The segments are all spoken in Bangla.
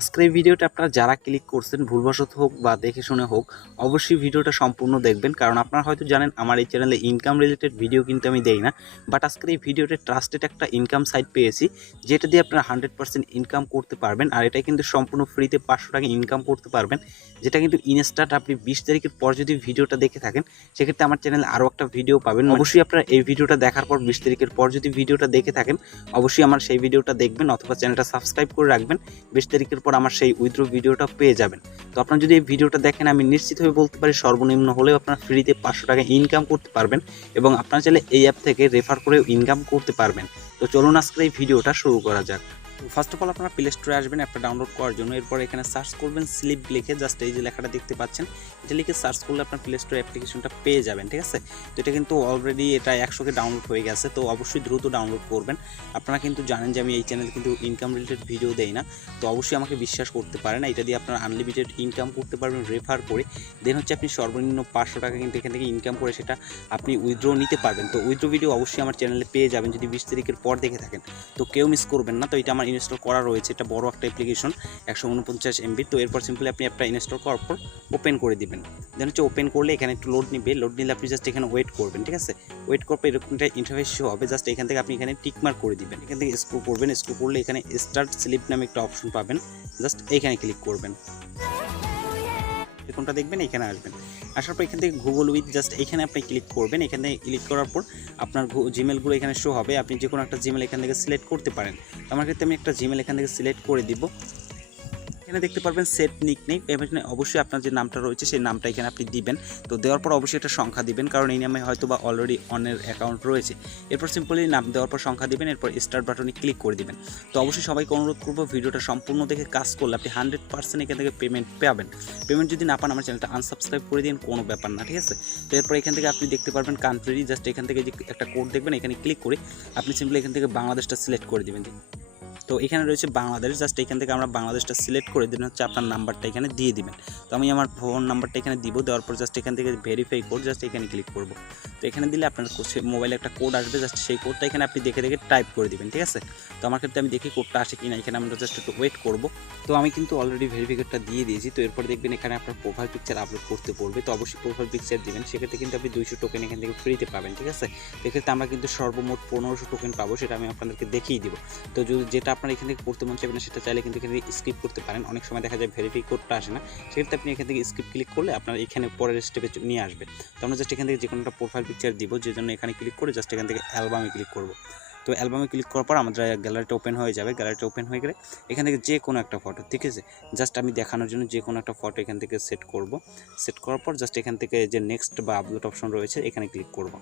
আজকের এই ভিডিওটা আপনারা যারা ক্লিক করছেন ভুলবশত হোক বা দেখে শুনে হোক অবশ্যই ভিডিওটা সম্পূর্ণ দেখবেন, কারণ আপনারা হয়তো জানেন আমার এই চ্যানেলে ইনকাম রিলেটেড ভিডিও কিন্তু আমি দেই না। বাট আজকের এই ভিডিওতে ট্রাস্টেড একটা ইনকাম সাইট পেয়েছি যেটা দিয়ে আপনারা 100% ইনকাম করতে পারবেন, আর এটা কিন্তু সম্পূর্ণ ফ্রিতে 500 টাকা ইনকাম করতে পারবেন, যেটা কিন্তু ইনস্ট্যান্ট। আপনি 20 তারিখের পর যদি ভিডিওটা দেখে থাকেন সেক্ষেত্রে আমার চ্যানেলে আরও একটা ভিডিও পাবেন। অবশ্যই আপনারা এই ভিডিওটা দেখার পর 20 তারিখের পর যদি ভিডিওটা দেখে থাকেন অবশ্যই আমার সেই ভিডিওটা দেখবেন অথবা চ্যানেলটা সাবস্ক্রাইব করে রাখবেন। 20 তারিখের পর আমার সেই উইথড্র ভিডিওটা পেয়ে যাবেন। তো আপনারা যদি এই ভিডিওটা দেখেন আমি নিশ্চিতভাবে বলতে পারি সর্বনিম্ন হলেও আপনারা ফ্রিতে 500 টাকা ইনকাম করতে পারবেন এবং আপনারা চাইলে এই অ্যাপ থেকে রেফার করেও ইনকাম করতে পারবেন। তো চলুন আজকের এই ভিডিওটা শুরু করা যাক। ফার্স্ট অফ অল আপনারা প্লে স্টোরে আসবেন অ্যাপটা ডাউনলোড করার জন্য। এরপর এখানে সার্চ করবেন স্লিপ লিখে, জাস্ট এই যে লেখাটা দেখতে পাচ্ছেন এটা লিখে সার্চ করলে আপনার প্লে স্টোর অ্যাপ্লিকেশনটা পেয়ে যাবেন। ঠিক আছে, তো এটা কিন্তু অলরেডি এটা 100কে ডাউনলোড হয়ে গেছে, তো অবশ্যই দ্রুত ডাউনলোড করবেন। আপনারা কিন্তু জানেন যে আমি এই চ্যানেলে কিন্তু ইনকাম রিলেটেড ভিডিও দেই না, তো অবশ্যই আমাকে বিশ্বাস করতে পারেন। এটা দিয়ে আপনারা আনলিমিটেড ইনকাম করতে পারবেন রেফার করে। দেন হচ্ছে আপনি সর্বনিম্ন 500 টাকা কিন্তু এখান থেকে ইনকাম করে সেটা আপনি উইথড্র নিতে পারবেন। তো উইথড্র ভিডিও অবশ্যই আমার চ্যানেলে পেয়ে যাবেন যদি 20 তারিখের পর দেখে থাকেন, তো কেউ মিস করবেন না। তো এটা আমার ইনস্টল করা রয়েছে, এটা বড় একটা অ্যাপ্লিকেশন 149 MB। তো এরপর সিম্পলি আপনি অ্যাপটা ইনস্টল করার পর ওপেন করে দিবেন। দেন হচ্ছে ওপেন করলে এখানে একটু লোড নিবে, লোড নিলে আপনি জাস্ট এখানে ওয়েট করবেন। ঠিক আছে, ওয়েট করার পর এরকম একটা ইন্টারফেস শো হবে, জাস্ট এখান থেকে আপনি এখানে টিক মার্ক করে দিবেন। এখান থেকে স্ক্রল করবেন, স্ক্রল করলে এখানে স্টার্ট স্লিপ নামে একটা অপশন পাবেন, জাস্ট এখানে ক্লিক করবেন। কোনটা দেখবেন এখানে আসবেন, আসার পর এখান থেকে গুগল উইথ জাস্ট এখানে আপনি ক্লিক করবেন। এখানে ক্লিক করার পর আপনার জিমেলগুলো এখানে শো হবে, আপনি যে কোনো একটা জিমেল এখান থেকে সিলেক্ট করতে পারেন। তো আমার ক্ষেত্রে আমি একটা জিমেল এখান থেকে সিলেক্ট করে দিব। এখানে দেখতে পারবেন সেট নিকনেম, এখানে অবশ্যই আপনার যে নামটা রয়েছে সেই নামটা এখানে আপনি দিবেন। তো দেওয়ার পর অবশ্যই একটা সংখ্যা দিবেন, কারণ এই নামে হয়তো বা অলরেডি অনের অ্যাকাউন্ট রয়েছে। এরপর সিম্পলি নাম দেওয়ার পর সংখ্যা দিবেন, এরপর স্টার্ট বাটনে ক্লিক করে দিবেন। তো অবশ্যই সবাইকে অনুরোধ করবো ভিডিওটা সম্পূর্ণ দেখে কাজ করলে আপনি 100% এখান থেকে পেমেন্ট পাবেন। পেমেন্ট যদি না পান আমার চ্যানেলটা আনসাবস্ক্রাইব করে দিন, কোনো ব্যাপার না। ঠিক আছে, তো এরপর এখান থেকে আপনি দেখতে পারবেন কান্ট্রি, জাস্ট এখান থেকে যে একটা কোড দেখবেন এখানে ক্লিক করে আপনি সিম্পলি এখান থেকে বাংলাদেশটা সিলেক্ট করে দিবেন। তো এখানে রয়েছে বাংলাদেশ, জাস্ট এখান থেকে আমরা বাংলাদেশটা সিলেক্ট করে দিন, হচ্ছে আপনার নাম্বারটা এখানে দিয়ে দিবেন। তো আমি আমার ফোন নাম্বারটা এখানে দিব, দেওয়ার পর জাস্ট এখান থেকে ভেরিফাই কোড জাস্ট এখানে ক্লিক করব। তো এখানে দিলে আপনার মোবাইলে একটা কোড আসবে, জাস্ট সেই কোডটা এখানে আপনি দেখে দেখে টাইপ করে দিবেন। ঠিক আছে, তো আমার ক্ষেত্রে আমি দেখি কোডটা আসে কিনা, এখানে আমরা জাস্ট একটু ওয়েট করব। তো আমি কিন্তু অলরেডি ভেরিফিকেটটা দিয়ে দিয়েছি। তো এরপর দেখবেন এখানে আপনার প্রোফাইল পিকচার আপলোড করতে পড়বে, তো অবশ্যই প্রোফাইল পিকচার দিবেন। সেক্ষেত্রে কিন্তু আপনি 200 টোকেন এখান থেকে ফ্রিতে পাবেন। ঠিক আছে, এক্ষেত্রে আমরা কিন্তু সর্বমোট 1500 টোকেন পাবো, সেটা আমি আপনাদেরকে দেখিয়ে দিব। তো যদি যেটা আপনার এখান থেকে করতে মন চাইবে না সেটা চাইলে কিন্তু এখানে স্কিপ করতে পারেন। অনেক সময় দেখা যায় ভেরিফাই কোডটা আসে না, সেক্ষেত্রে আপনি এখান থেকে স্কিপ ক্লিক করলে আপনার এখানে পরের স্টেপে নিয়ে আসবে। তো আমরা জাস্ট এখান থেকে যে কোনো একটা প্রোফাইল পিকচার দিব, যে জন্য এখানে ক্লিক করে জাস্ট এখান থেকে অ্যালবামে ক্লিক করব। তো অ্যালবামে ক্লিক করার পর আমাদের গ্যালারিটা ওপেন হয়ে যাবে। গ্যালারিটা ওপেন হয়ে গেলে এখান থেকে যে কোনো একটা ফটো, ঠিক আছে, জাস্ট আমি দেখানোর জন্য যে কোনো একটা ফটো এখান থেকে সেট করব। সেট করার পর জাস্ট এখান থেকে যে নেক্সট বা আপলোড অপশন রয়েছে এখানে ক্লিক করব।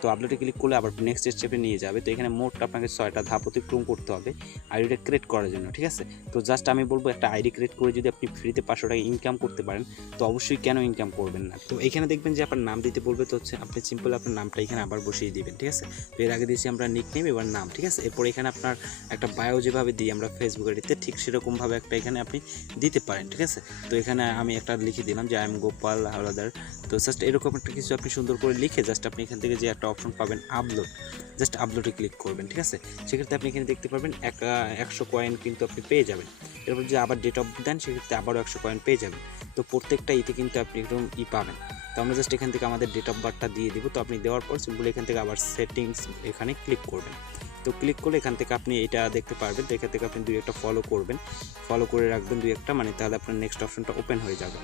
তো আপলোডে ক্লিক করলে আবার নেক্সট স্টেপে নিয়ে যাবে। তো এখানে মোট আপনাকে 6টা ধাপ অতিক্রম করতে হবে আইডিটা ক্রিয়েট করার জন্য। ঠিক আছে, তো জাস্ট আমি বলবো একটা আইডি ক্রিয়েট করে যদি আপনি ফ্রিতে 500 টাকা ইনকাম করতে পারেন তো অবশ্যই কেন ইনকাম করবেন না। তো এখানে দেখবেন যে আপনার নাম দিতে বলবে, তো হচ্ছে আপনি সিম্পল আপনার নামটা এখানে আবার বসিয়ে দিবেন। ঠিক আছে, তো এর আগে দিয়েছি আমরা নিকনেম, এবার নাম। ঠিক আছে, এরপর এখানে আপনার একটা বায়ো যেভাবে দিই আমরা ফেসবুক আইডিতে ঠিক সেরকমভাবে একটা এখানে আপনি দিতে পারেন। ঠিক আছে, তো এখানে আমি একটা লিখে দিলাম যে আই এম গোপাল হাওলাদার। তো জাস্ট এরকম একটা কিছু আপনি সুন্দর করে লিখে জাস্ট আপনি এখান থেকে যে একটা অপশন পাবেন আপলোড, জাস্ট আপলোডে ক্লিক করবেন। ঠিক আছে, সেক্ষেত্রে আপনি এখানে দেখতে পারবেন 100 কয়েন কিন্তু আপনি পেয়ে যাবেন। এরপর যে আবার ডেট অফ দেন সেক্ষেত্রে আবারও 100 কয়েন পেয়ে যাবেন। তো প্রত্যেকটা ইতে কিন্তু আপনি একদম পাবেন। তো আমরা জাস্ট এখান থেকে আমাদের ডেট অফ বার্থটা দিয়ে দিব। তো আপনি দেওয়ার পর সিম্পলি এখান থেকে আবার সেটিংস এখানে ক্লিক করবেন। তো ক্লিক করলে এখান থেকে আপনি এটা দেখতে পারবেন। তো এখান থেকে আপনি 2-1টা ফলো করবেন, ফলো করে রাখবেন 2-1টা, মানে তাহলে আপনার নেক্সট অপশনটা ওপেন হয়ে যাবে।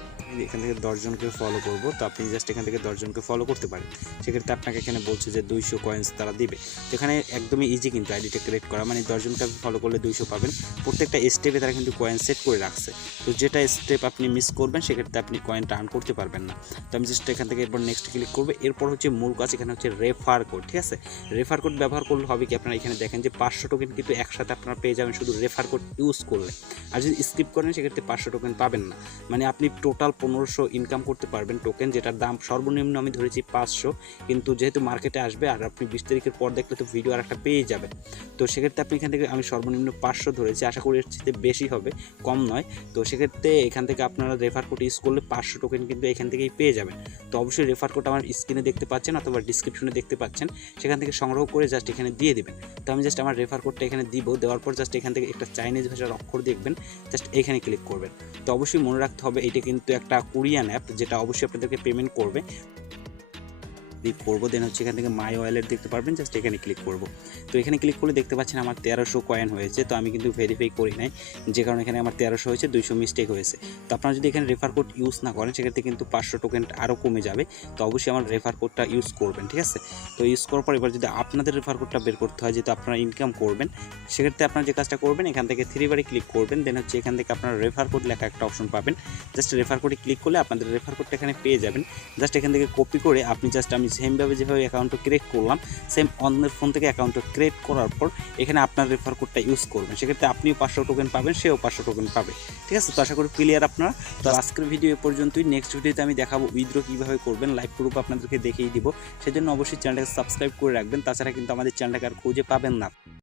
এখান থেকে 10 জনকে ফলো করব, তো আপনি জাস্ট এখান থেকে 10 জনকে ফলো করতে পারেন। সেক্ষেত্রে আপনাকে এখানে বলছে যে 200 কয়েন্স তারা দিবে। তো এখানে একদমই ইজি কিন্তু আইডিটা ক্রিয়েট করা, মানে 10 জনকে আপনি ফলো করলে 200 পাবেন। প্রত্যেকটা স্টেপে তারা কিন্তু কয়েন সেট করে রাখছে, তো যেটা স্টেপ আপনি মিস করবেন সেক্ষেত্রে আপনি কয়েনটা আর্ন করতে পারবেন না। তো আমি জাস্ট এখান থেকে এরপর নেক্সট ক্লিক করবো। এরপর হচ্ছে মূল কাজ, এখানে হচ্ছে রেফার কোড। ঠিক আছে, রেফার কোড ব্যবহার করলে হবে কি, আপনারা এখানে দেখেন যে 500 টোকেন কিন্তু একসাথে আপনারা পেয়ে যাবেন শুধু রেফার কোড ইউজ করলে। আর যদি স্কিপ করেন সেক্ষেত্রে 500 টোকেন পাবেন না, মানে আপনি টোটাল 1500 ইনকাম করতে পারবেন টোকেন, যেটার দাম সর্বনিম্ন আমি ধরেছি 500, কিন্তু যেহেতু মার্কেটে আসবে আর আপনি 20 তারিখের পর দেখলে তো ভিডিও আর একটা পেয়ে যাবেন। তো সেক্ষেত্রে আপনি এখান থেকে আমি সর্বনিম্ন 500 ধরেছি, আশা করি এর চেয়ে বেশি হবে, কম নয়। তো সেক্ষেত্রে এখান থেকে আপনারা রেফার কোড ইউজ করলে 500 টোকেন কিন্তু এখান থেকেই পেয়ে যাবেন। তো অবশ্যই রেফার কোড আমার স্ক্রিনে দেখতে পাচ্ছেন অথবা ডিসক্রিপশনে দেখতে পাচ্ছেন, সেখান থেকে সংগ্রহ করে জাস্ট এখানে দিয়ে দেবেন। তো আমি জাস্ট আমার রেফার কোডটা এখানে দিব, দেওয়ার পর জাস্ট এখান থেকে একটা চাইনিজ ভাষার অক্ষর দেখবেন, জাস্ট এখানে ক্লিক করবেন। তো অবশ্যই মনে রাখতে হবে এটা কিন্তু একটা কোরিয়ান অ্যাপ, যেটা অবশ্যই আপনাদেরকে পেমেন্ট করবে। ক্লিক করবো, দেন হচ্ছে এখান থেকে মাই ওয়ালেট দেখতে পারবেন, জাস্ট এখানে ক্লিক করব। তো এখানে ক্লিক করলে দেখতে পাচ্ছেন আমার 1300 কয়েন হয়েছে। তো আমি কিন্তু ভেরিফাই করি নাই, যে কারণে এখানে আমার 1300 হয়েছে, 200 মিস্টেক হয়েছে। তো আপনারা যদি এখানে রেফার কোড ইউজ না করেন সেক্ষেত্রে কিন্তু 500 টোকেন আরও কমে যাবে। তো অবশ্যই আমার রেফার কোডটা ইউজ করবেন, ঠিক আছে। তো ইউজ করার পর এবার যদি আপনাদের রেফার কোডটা বের করতে হয়, যেহেতু আপনারা ইনকাম করবেন, সেক্ষেত্রে আপনারা যে কাজটা করবেন এখান থেকে 3 বারে ক্লিক করবেন, দেন হচ্ছে এখান থেকে আপনারা রেফার কোড লেখা একটা অপশন পাবেন। জাস্ট রেফার কোডে ক্লিক করলে আপনাদের রেফার কোডটা এখানে পেয়ে যাবেন। জাস্ট এখান থেকে কপি করে আপনি জাস্ট আমি সেমভাবে যেভাবে অ্যাকাউন্টটা ক্রিয়েট করলাম, সেম অন্যের ফোন থেকে অ্যাকাউন্টটা ক্রিয়েট করার পর এখানে আপনার রেফার কোডটা ইউজ করবেন। সেক্ষেত্রে আপনিও 500 টোকেন পাবেন, সেও 500 টোকেন পাবে, ঠিক আছে। তো আশা করি ক্লিয়ার আপনারা। তো আজকের ভিডিও এ পর্যন্তই। নেক্সট ভিডিওতে আমি দেখাবো উইথড্র কীভাবে করবেন, লাইভ প্রুফ আপনাদেরকে দেখিয়ে দিব। সেজন্য অবশ্যই চ্যানেলটাকে সাবস্ক্রাইব করে রাখবেন, তাছাড়া কিন্তু আমাদের চ্যানেলটাকে আর খুঁজে পাবেন না।